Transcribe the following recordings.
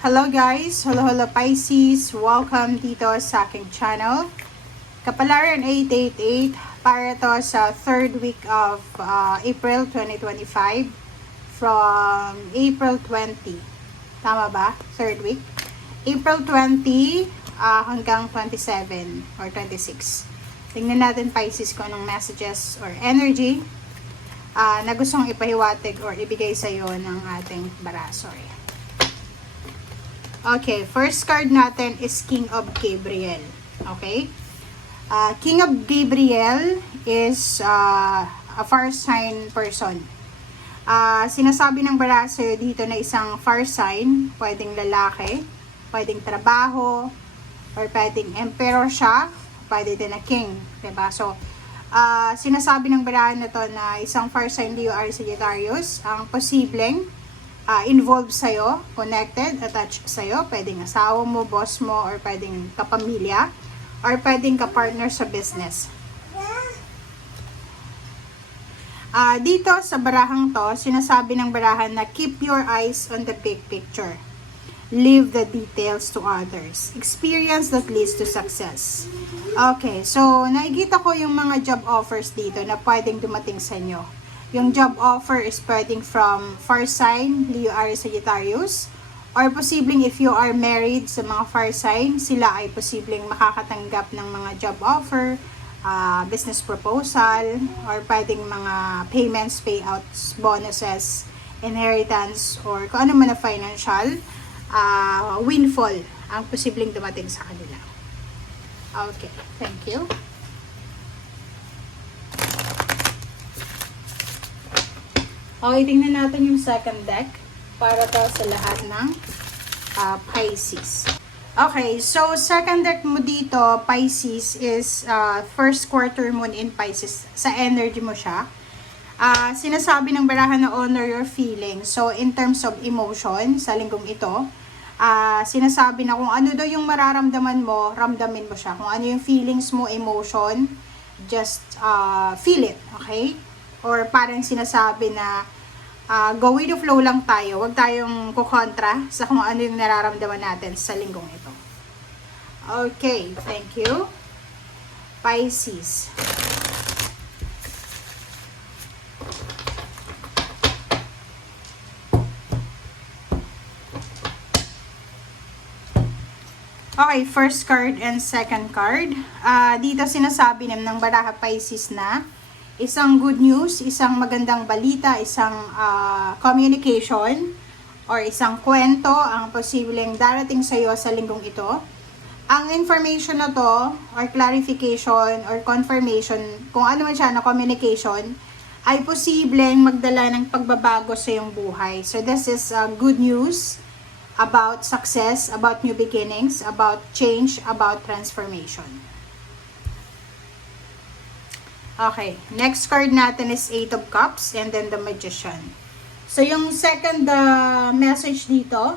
Hello guys! Hello Pisces! Welcome dito sa aking channel. Kapalaran 888 para to sa third week of April 2025 from April 20. Tama ba? Third week. April 20 hanggang 27 or 26. Tingnan natin Pisces kung anong messages or energy na gustong ipahiwatig or ibigay sa iyo ng ating barasoy. Okay, first card natin is King of Gabriel. Okay? King of Gabriel is a fire sign person. Sinasabi ng baraso dito na isang fire sign, pwedeng lalaki, pwedeng trabaho, or pwedeng emperor siya, pwede din na king. Diba? So, sinasabi ng baraso na to na isang fire sign Leo Aries Sagittarius, ang posibleng involved sa'yo, connected, attached sa'yo, pwedeng asawa mo, boss mo, or pwedeng kapamilya, or pwedeng kapartner sa business. Dito sa barahang to, sinasabi ng barahan na keep your eyes on the big picture. Leave the details to others. Experience that leads to success. Okay, so nakikita ko yung mga job offers dito na pwedeng dumating sa inyo. Yung job offer is pwedeng from fire sign, Leo Aries Sagittarius, or posibleng if you are married sa mga fire sign, sila ay posibleng makakatanggap ng mga job offer, business proposal, or pwedeng mga payments, payouts, bonuses, inheritance, or kung ano man na financial windfall ang posibleng dumating sa kanila. Okay, thank you. Okay, tingnan natin yung second deck para to sa lahat ng Pisces. Okay, so second deck mo dito, Pisces, is first quarter moon in Pisces. Sa energy mo siya. Sinasabi ng barahan na honor your feelings. So, in terms of emotion, sa linggong ito, sinasabi na kung ano daw yung mararamdaman mo, ramdamin mo siya. Kung ano yung feelings mo, emotion, just feel it, okay? Or parang sinasabi na go with the flow lang tayo. Huwag tayong kukontra sa kung ano yung nararamdaman natin sa linggong ito. Okay, thank you. Pisces. Okay, first card and second card. Dito sinasabi ng baraha Pisces na isang good news, isang magandang balita, isang communication, or isang kwento ang posibleng darating sa iyo sa linggong ito. Ang information na to, or clarification, or confirmation, kung ano man siya na communication, ay posibleng magdala ng pagbabago sa iyong buhay. So this is good news about success, about new beginnings, about change, about transformation. Okay, next card natin is Eight of Cups and then the Magician. So, yung second message dito,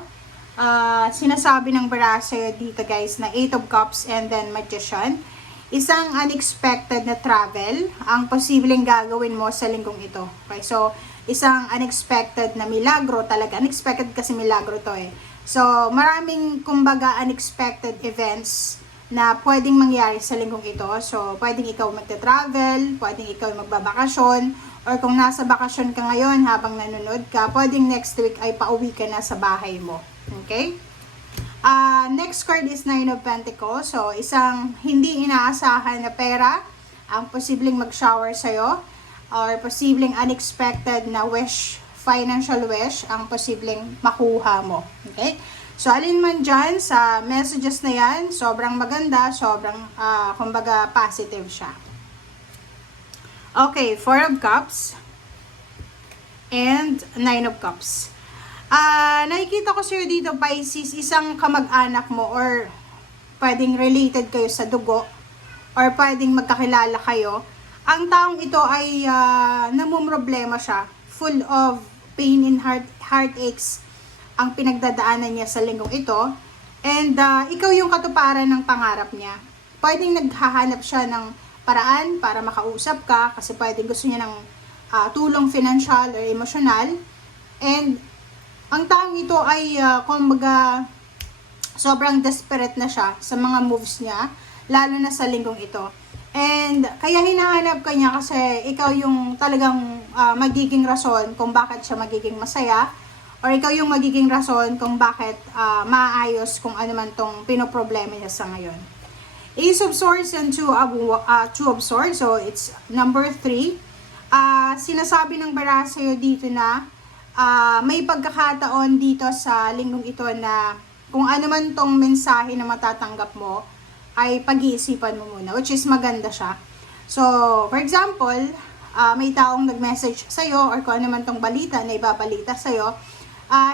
sinasabi ng baraso dito guys na Eight of Cups and then Magician. Isang unexpected na travel ang posibleng gagawin mo sa linggong ito. Okay, so, isang unexpected na milagro talaga. Unexpected kasi milagro to eh. So, maraming kumbaga unexpected events na pwedeng mangyari sa linggong ito. So, pwedeng ikaw magta-travel, pwedeng ikaw magbabakasyon, or kung nasa bakasyon ka ngayon habang nanonood ka, pwedeng next week ay pauwi ka na sa bahay mo. Okay? Next card is Nine of Pentacles. So, isang hindi inaasahan na pera ang posibleng mag-shower sa'yo, or posibleng unexpected na wish, financial wish, ang posibleng makuha mo. Okay? So, alin man dyan sa messages na yan, sobrang maganda, sobrang, kumbaga, positive siya. Okay, Four of Cups and Nine of Cups. Nakikita ko sa'yo dito, Pisces, isang kamag-anak mo or pwedeng related kayo sa dugo or pwedeng magkakilala kayo. Ang taong ito ay namumroblema siya, full of pain and heartaches ang pinagdadaanan niya sa linggong ito. And ikaw yung katuparan ng pangarap niya. Pwedeng naghahanap siya ng paraan para makausap ka kasi pwedeng gusto niya ng tulong financial or emotional. And Ang taong ito ay, kumbaga, sobrang desperate na siya sa mga moves niya, lalo na sa linggong ito. And kaya hinahanap ka niya kasi ikaw yung talagang magiging rason kung bakit siya magiging masaya, or ikaw yung magiging rason kung bakit maayos kung ano man tong pinoproblema niya sa ngayon. Ace of Swords and Two of Swords, so it's number 3. Sinasabi ng baraha sa'yo dito na may pagkakataon dito sa linggong ito na kung ano man tong mensahe na matatanggap mo, ay pag-iisipan mo muna, which is maganda siya. So, for example, may taong nag-message sa'yo or kung ano man tong balita na ibabalita sa'yo,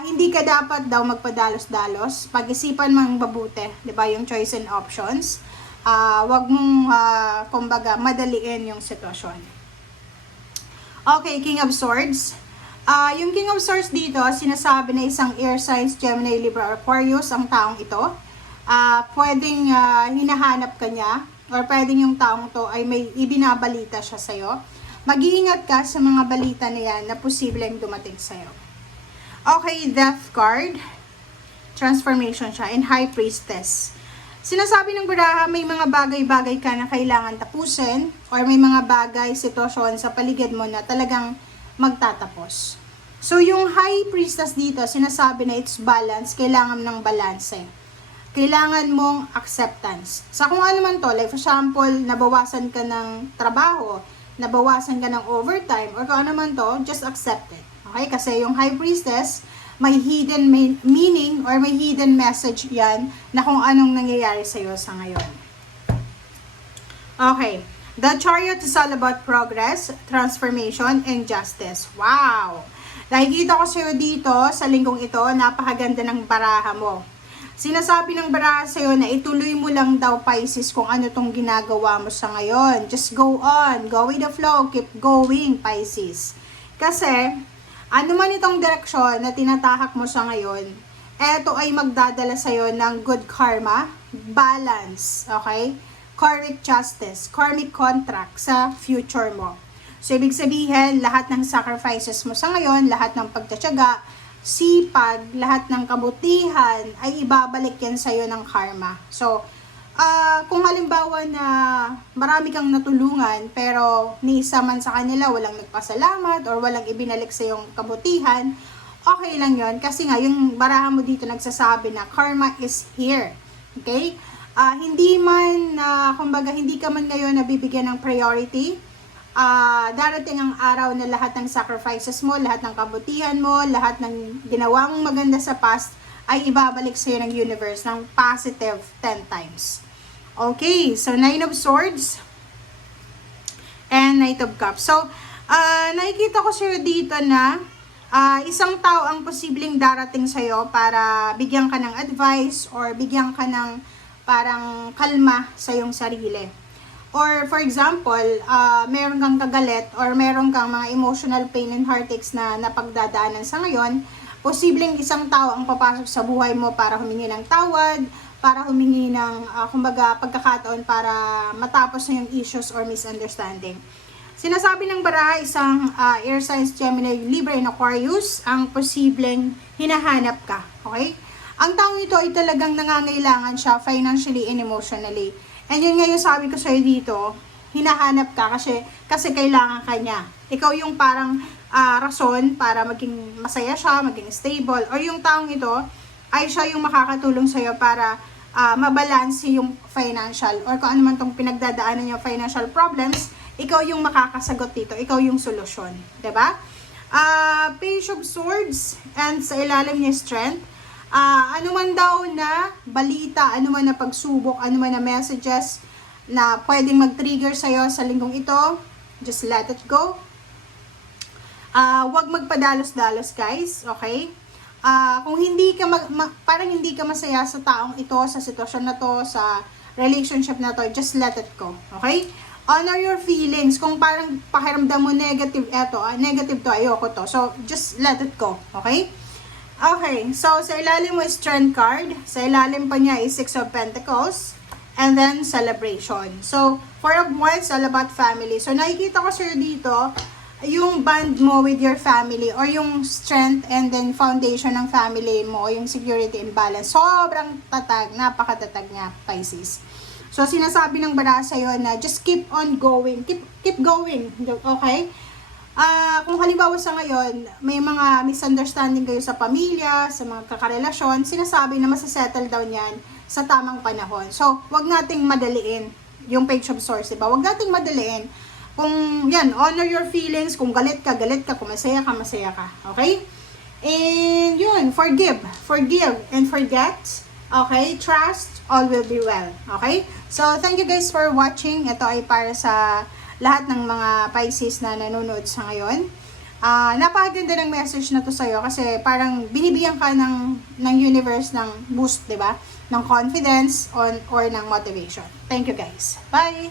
hindi ka dapat daw magpadalos-dalos. Pag-isipan mang mabuti, di ba, yung choice and options. Wag mong, kumbaga, madaliin yung sitwasyon. Okay, King of Swords. Yung King of Swords dito, sinasabi na isang air signs, Gemini, Libra, Aquarius, ang taong ito. Pwedeng hinahanap ka niya, or pwedeng yung taong to ay may ibinabalita siya sa'yo. Mag-iingat ka sa mga balita na yan na posibleng dumating sa'yo. Okay, Death card. Transformation siya, and High Priestess. Sinasabi ng baraha, may mga bagay-bagay ka na kailangan tapusin, or may mga bagay, sitwasyon sa paligid mo na talagang magtatapos. So, yung High Priestess dito, sinasabi na it's balance, kailangan ng balance. Kailangan mong acceptance. Sa kung ano man to, like for example, nabawasan ka ng trabaho, nabawasan ka ng overtime, or kung ano man to, just accept it. Okay? Kasi yung High Priestess, may hidden meaning or may hidden message yan na kung anong nangyayari sa'yo sa ngayon. Okay. The Chariot is all about progress, transformation, and justice. Wow! Nakikita ko sa'yo dito, sa linggong ito, napakaganda ng baraha mo. Sinasabi ng baraha sa'yo na ituloy mo lang daw, Pisces, kung ano tong ginagawa mo sa ngayon. Just go on, go with the flow, keep going, Pisces. Kasi, ano man itong direksyon na tinatahak mo sa ngayon, eto ay magdadala sa'yo ng good karma, balance, okay? Karmic justice, karmic contract sa future mo. So, ibig sabihin, lahat ng sacrifices mo sa ngayon, lahat ng pagtatyaga, sipag, lahat ng kabutihan, ay ibabalik yan sa'yo ng karma. So, kung halimbawa na marami kang natulungan, pero ni isa man sa kanila walang nagpasalamat or walang ibinalik sa yung kabutihan, okay lang yon. Kasi nga, yung baraha mo dito nagsasabi na karma is here. Okay? Hindi man, kumbaga, hindi ka man ngayon nabibigyan ng priority, darating ang araw na lahat ng sacrifices mo, lahat ng kabutihan mo, lahat ng ginawa mong maganda sa past, ay ibabalik sa'yo ng universe ng positive 10 times. Okay, so 9 of Swords and Knight of Cups. So, nakikita ko sa'yo dito na isang tao ang posibleng darating sa'yo para bigyan ka ng advice or bigyan ka ng parang kalma sa iyong sarili. Or for example, meron kang kagalit or meron kang mga emotional pain and heartaches na napagdadaanan sa ngayon, posibleng isang tao ang papasok sa buhay mo para humingi ng tawad, para humingi ng, kumbaga, pagkakataon para matapos na yung issues or misunderstanding. Sinasabi ng baraha, isang air signs, Gemini, Libra, and Aquarius, ang posibleng hinahanap ka. Okay? Ang taong ito ay talagang nangangailangan siya financially and emotionally. And yun nga yung sabi ko sa'yo dito, hinahanap ka kasi kailangan ka niya. Ikaw yung parang rason para maging masaya siya, maging stable. Or yung taong ito ay siya yung makakatulong sa'yo para mabalanse yung financial or kung ano man tong pinagdadaanan yung financial problems, ikaw yung makakasagot dito, ikaw yung solusyon. Diba? Page of Swords and sa ilalim niya Strength. Ano man daw na balita, ano man na pagsubok, ano man na messages na pwedeng mag-trigger sa'yo sa linggong ito, just let it go. Huwag magpadalos-dalos, guys, okay? Kung hindi ka parang hindi ka masaya sa taong ito, sa sitwasyon na to, sa relationship na to, just let it go, okay? Honor your feelings. Kung parang pakiramdam mo negative negative to, ayoko to. So, just let it go, okay? Okay, so sa ilalim mo is Strength card. Sa ilalim pa niya is Six of Pentacles. And then, Celebration. So, Four of Wands, all about family. So, nakikita ko sir dito, yung bond mo with your family or yung strength and then foundation ng family mo, yung security and balance, sobrang tatag, napakatatag niya, Pisces. So, sinasabi ng bara sa'yo na just keep on going, keep going, okay? Kung halimbawa sa ngayon, may mga misunderstanding kayo sa pamilya, sa mga kakarelasyon, sinasabi na masasettle down yan sa tamang panahon. So, wag nating madaliin yung page of source, diba? Wag nating madaliin. Kung yan, honor your feelings. Kung galit ka, kung masaya ka. Okay? And yun, forgive and forget. Okay? Trust, all will be well. Okay? So, thank you guys for watching. Ito ay para sa lahat ng mga Pisces na nanonood sa ngayon. Napakaganda ng message na to sa'yo kasi parang binibigyan ka ng universe ng boost, diba? Ng confidence or ng motivation. Thank you guys. Bye!